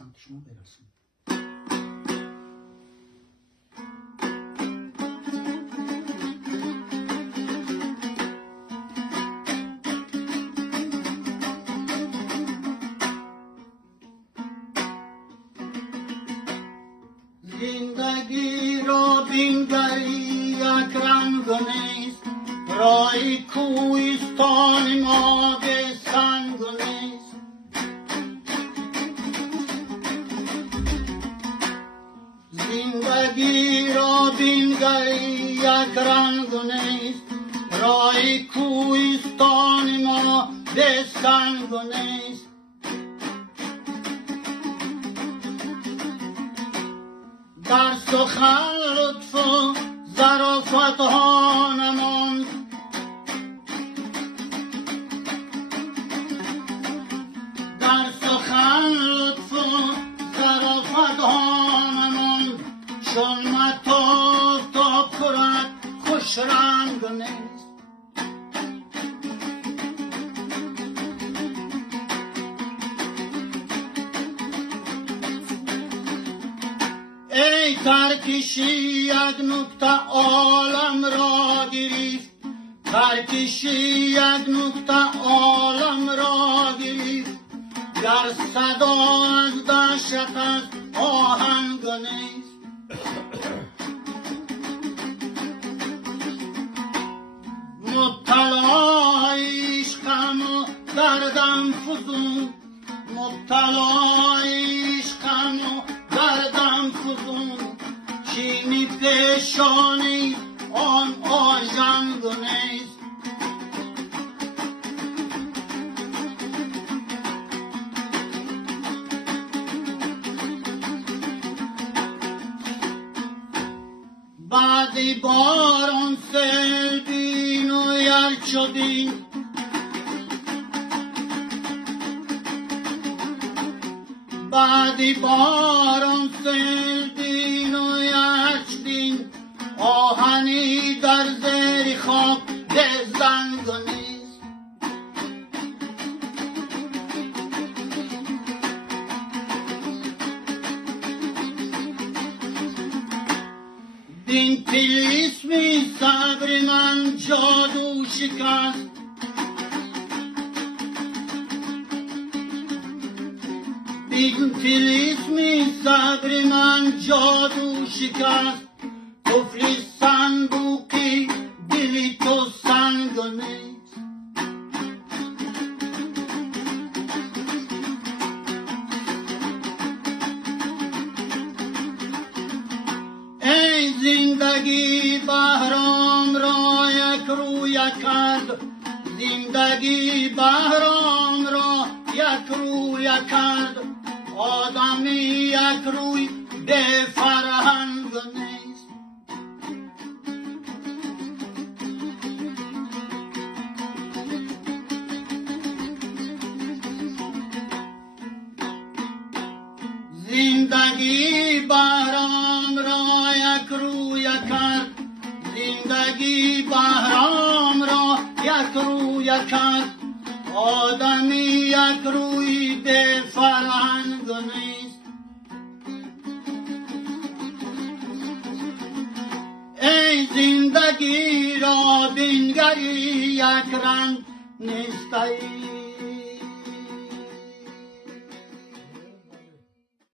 سمت شما برسیم. زندگی را بینگر یک رنگ نیست، رای کوهستان ما به سنگ نیست. زندگی را بینگر یک رنگ نیست، رای کوهستان ما به سنگ نیست. در سخن لطف و ظرافت ها نماند، در سخن لطف و ظرافت ها نماند، چون مطاف تا پرد خوش رنگ نیست. ای ترکشی یک نکته عالم را گرفت، ترکشی یک نکته عالم را گرفت، گر صدا از دهشت از آهنگ نیست. مبتلا عشقم و دردم فزون، مبتلا عشقم و دردم فزون، چینی پیشانی آن آژنگ نیست. بعدی باران سیل بین و یل شدین، بعدی باران سیل بین و یل شدین، آهنی در زیر خاک به زنگ نیست. دین طلسمی صبر من جادو شکست، دین طلسمی صبر من جادو شکست، طفل صندوقی دلی تو سنگ نیست. ای زندگی بهرام را یک روی کرد، زندگی بهرام را یک روی کرد، آدمی یک روی به فرهنگ نیست. زندگی بهرام را یک روی کرد، زندگی بهرام را یک روی کرد، آدمی یک روی به فرهنگ نیست. ای زندگی را بینگری یک رنگ نیست.